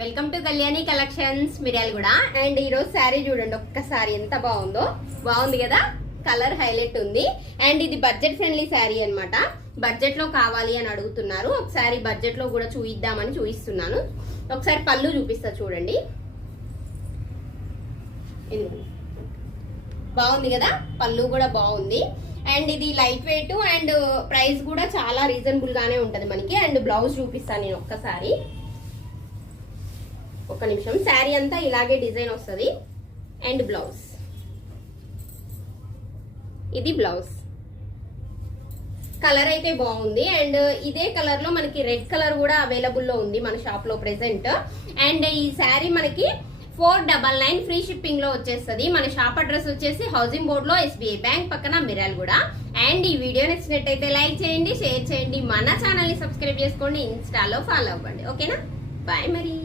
Welcome to Kalyani collections Miryalaguda. And ఈ రోజు శారీ చూడండి ఒక్కసారి ఎంత బాగుందో. బాగుంది కదా, కలర్ హైలైట్ ఉంది. అండ్ ఇది బడ్జెట్ ఫ్రెండ్లీ శారీ అన్నమాట. బడ్జెట్ లో కావాలి అని అడుగుతున్నారు. ఒకసారి బడ్జెట్ లో కూడా చూయిద్దామని చూపిస్తున్నాను. ఒకసారి పళ్ళు చూపిస్తా చూడండి. బాగుంది కదా, పళ్ళు కూడా బాగుంది. అండ్ ఇది లైట్ వెయిట్ అండ్ ప్రైస్ కూడా చాలా రీజనబుల్ గానే ఉంటది మనకి. అండ్ బ్లౌజ్ చూపిస్తాను నేను ఒక్కసారి, ఒక నిమిషం. శారీ అంతా ఇలాగే డిజైన్ వస్తుంది. అండ్ బ్లౌజ్, ఇది బ్లౌజ్. కలర్ అయితే బాగుంది. అండ్ ఇదే కలర్ లో మనకి రెడ్ కలర్ కూడా అవైలబుల్ లో ఉంది మన షాప్ లో ప్రెసెంట్. అండ్ ఈ శారీ మనకి 499 ఫ్రీ షిప్పింగ్ లో వచ్చేస్తుంది. మన షాప్ అడ్రస్ వచ్చేసి హౌసింగ్ బోర్డ్ లో SBI బ్యాంక్ పక్కన మిర్యాలగూడ. అండ్ ఈ వీడియో నచ్చినట్టయితే లైక్ చేయండి, షేర్ చేయండి, మన ఛానల్ ని సబ్స్క్రైబ్ చేసుకోండి, ఇన్స్టాలో ఫాలో అవ్వండి. ఓకేనా, బాయ్ మరి.